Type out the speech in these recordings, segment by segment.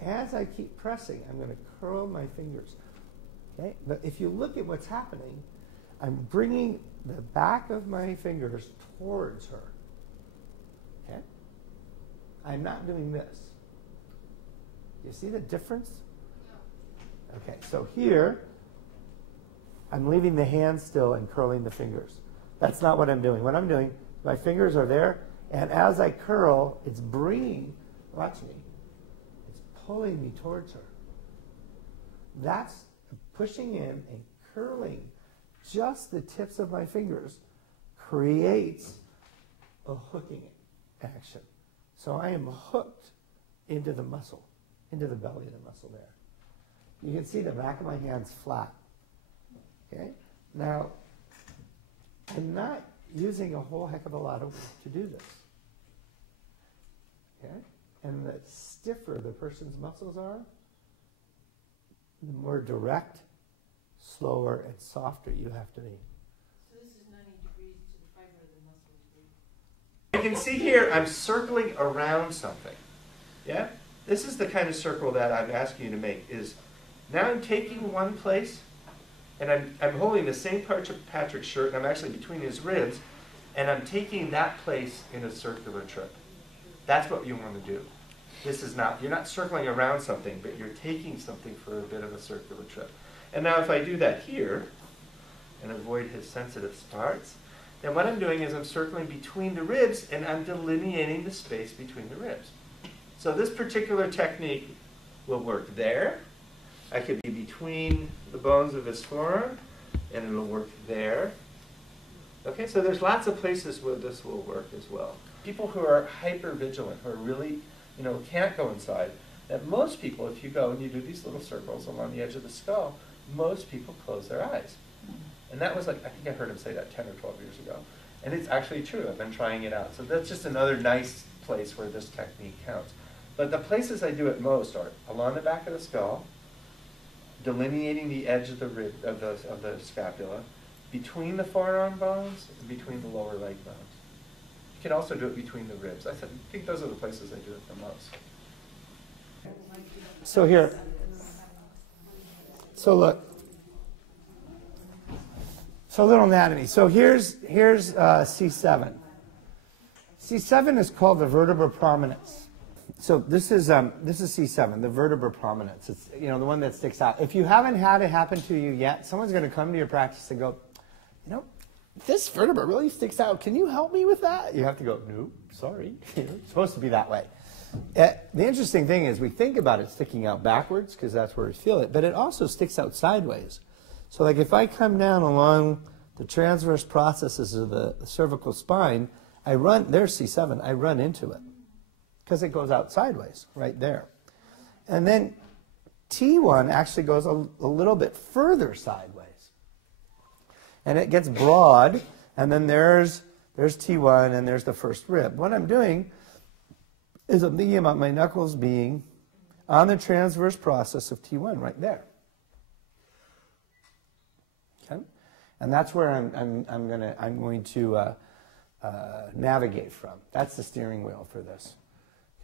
as I keep pressing, I'm going to curl my fingers. Okay? But if you look at what's happening, I'm bringing the back of my fingers towards her. Okay? I'm not doing this. You see the difference? Okay, so here, I'm leaving the hand still and curling the fingers. That's not what I'm doing. What I'm doing, my fingers are there, and as I curl, it's bringing, watch me, it's pulling me towards her. That's pushing in and curling just the tips of my fingers creates a hooking action. So I am hooked into the muscle, into the belly of the muscle there. You can see the back of my hand's flat. Okay? Now, I'm not using a whole heck of a lot of weight to do this. Okay? And the stiffer the person's muscles are, the more direct, slower, and softer you have to be. So this is 90 degrees to the fiber of the muscles. You can see here I'm circling around something. Yeah? This is the kind of circle that I'm asking you to make. Is now I'm taking one place, and I'm holding the same part of Patrick's shirt, and I'm actually between his ribs, and I'm taking that place in a circular trip. That's what you want to do. This is not, you're not circling around something, but you're taking something for a bit of a circular trip. And now if I do that here, and avoid his sensitive spots, then what I'm doing is I'm circling between the ribs, and I'm delineating the space between the ribs. So this particular technique will work there. I could be between the bones of his forearm, and it'll work there. Okay, so there's lots of places where this will work as well. People who are hyper-vigilant, who are really, can't go inside, that most people, if you go and you do these little circles along the edge of the skull, most people close their eyes. And that was like, I think I heard him say that 10 or 12 years ago. And it's actually true. I've been trying it out. So that's just another nice place where this technique counts. But the places I do it most are along the back of the skull, delineating the edge of the rib of the scapula, between the forearm bones, and between the lower leg bones. You can also do it between the ribs. I think those are the places I do it the most. So here, so look, so a little anatomy. So here's C7. C7 is called the vertebra prominence. So this is C7, the vertebra prominence. It's the one that sticks out. If you haven't had it happen to you yet, someone's going to come to your practice and go, this vertebra really sticks out. Can you help me with that? You have to go, no, sorry. It's supposed to be that way. The interesting thing is we think about it sticking out backwards because that's where we feel it, but it also sticks out sideways. So like if I come down along the transverse processes of the cervical spine, there's C7, I run into it because it goes out sideways right there. And then T1 actually goes a little bit further sideways. And it gets broad, and then there's T1, and there's the first rib. What I'm doing is I'm thinking about my knuckles being on the transverse process of T1 right there. Okay? And that's where I'm going to navigate from. That's the steering wheel for this.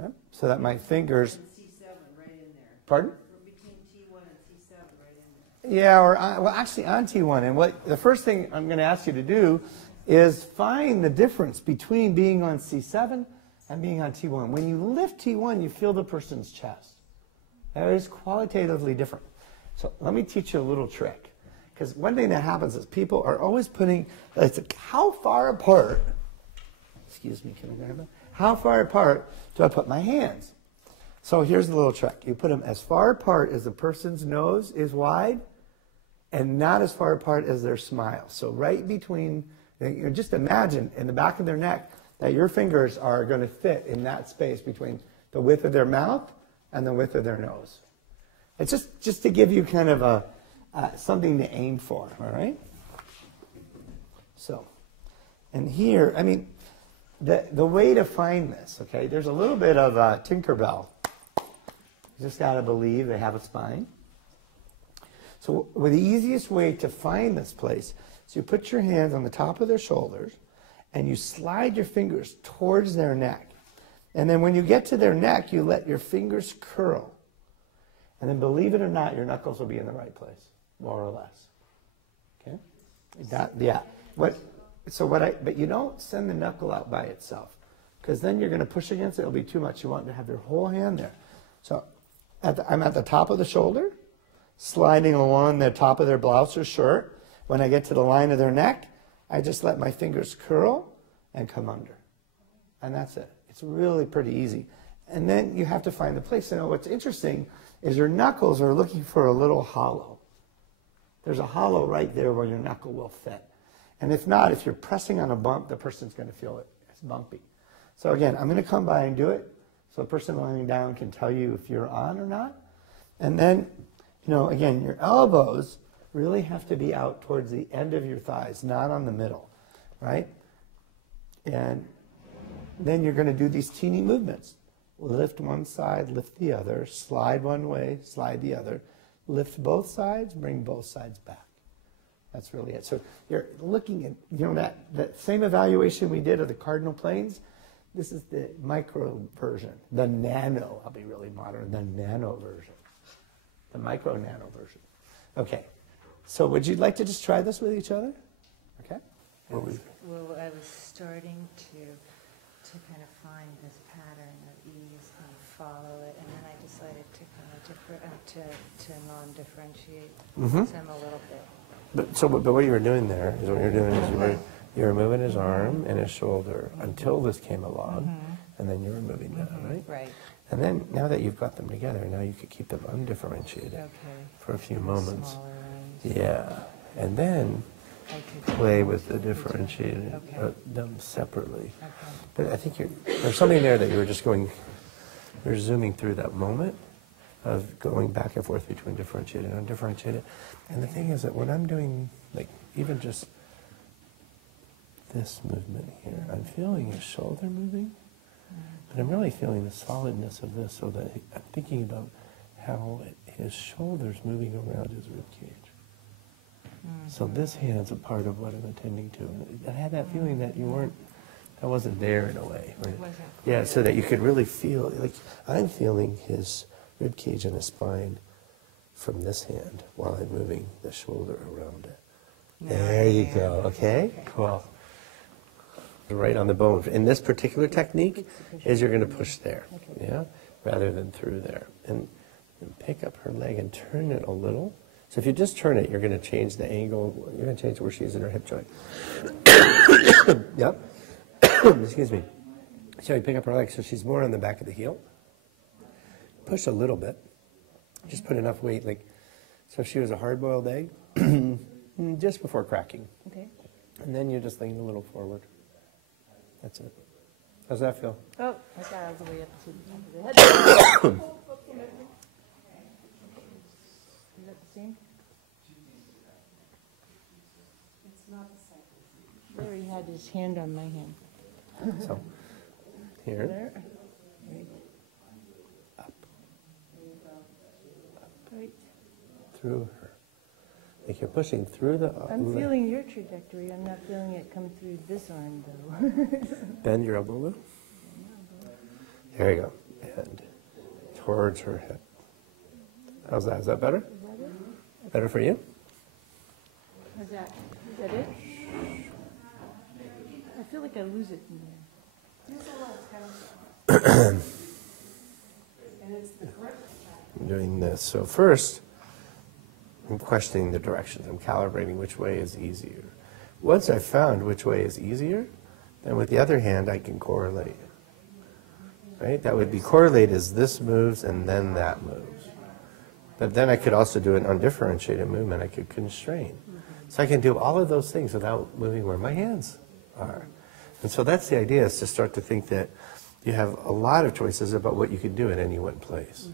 Okay? So that my fingers... C7 right in there. Pardon? Between T1 and C7 right in there. Yeah, well, actually on T1. And the first thing I'm going to ask you to do is find the difference between being on C7 and being on T1. When you lift T1, you feel the person's chest. That is qualitatively different. So let me teach you a little trick. Because one thing that happens is people are always putting, it's like, how far apart, excuse me, can I grab that? How far apart do I put my hands? So here's the little trick. You put them as far apart as the person's nose is wide and not as far apart as their smile. So right between, just imagine in the back of their neck that your fingers are going to fit in that space between the width of their mouth and the width of their nose. It's just to give you kind of something to aim for, all right? So, and here, I mean, the way to find this, okay, there's a little bit of Tinkerbell. You just got to believe they have a spine. So the easiest way to find this place is you put your hands on the top of their shoulders and you slide your fingers towards their neck. And then when you get to their neck, you let your fingers curl. And then believe it or not, your knuckles will be in the right place, more or less. Okay? Yeah. But you don't send the knuckle out by itself, because then you're going to push against it. It'll be too much. You want to have your whole hand there. So I'm at the top of the shoulder, sliding along the top of their blouse or shirt. When I get to the line of their neck, I just let my fingers curl and come under. And that's it. It's really pretty easy. And then you have to find the place. And what's interesting is your knuckles are looking for a little hollow. There's a hollow right there where your knuckle will fit. And if not, if you're pressing on a bump, the person's going to feel it. It's bumpy. So again, I'm going to come by and do it so the person lying down can tell you if you're on or not. And then, again, your elbows really have to be out towards the end of your thighs, not on the middle, right? And then you're going to do these teeny movements. Lift one side, lift the other, slide one way, slide the other, lift both sides, bring both sides back. That's really it. So you're looking at, that same evaluation we did of the cardinal planes. This is the micro version, the nano. I'll be really modern, the nano version, the micro nano version. Okay. So would you like to just try this with each other? Okay. Well, I was starting to kind of find this pattern of ease and follow it, and then I decided to kind of to non-differentiate. So I'm a little bit. But what you were doing there is you were moving his arm and his shoulder until this came along, and then you were moving that, right? Right. And then now that you've got them together, now you could keep them undifferentiated for a few moments. Yeah, and then play with the differentiated them separately. But I think there's something there that you're zooming through that moment of going back and forth between differentiated and undifferentiated. And the thing is that when I'm doing, like, even just this movement here, I'm feeling his shoulder moving, but I'm really feeling the solidness of this, so that I'm thinking about how his shoulder's moving around his rib cage. So this hand's a part of what I'm attending to. And I had that feeling that I wasn't there in a way. Right? Yeah, so that you could really feel, like, I'm feeling his rib cage and his spine from this hand while I'm moving the shoulder around it. There you go, okay? Cool. Right on the bone. In this particular technique, is you're going to push there, yeah, rather than through there. And pick up her leg and turn it a little. So if you just turn it, you're going to change the angle. You're going to change where she's in her hip joint. Yep. Excuse me. So you pick up her leg so she's more on the back of the heel. Push a little bit. Just put enough weight, like, so if she was a hard-boiled egg, just before cracking. Okay. And then you just lean a little forward. That's it. How's that feel? Oh, I got all the way up to the top of the head. Is that the same? It's not the same. Larry had his hand on my hand. So, here. There. Right. Up. Right. Through her. Like you're pushing through the... I'm feeling your trajectory. I'm not feeling it come through this arm, though. Bend your elbow, Lou. There you go. And towards her hip. How's that? Is that better? Better for you? How's that? Is that it? I feel like I lose it in there. There's a lot of tension. And it's the grip. I'm doing this. So first, I'm questioning the directions. I'm calibrating which way is easier. Once I've found which way is easier, then with the other hand, I can correlate. Right? That would be correlate as this moves and then that moves. But then I could also do an undifferentiated movement. I could constrain. So I can do all of those things without moving where my hands are. And so that's the idea, is to start to think that you have a lot of choices about what you can do at any one place.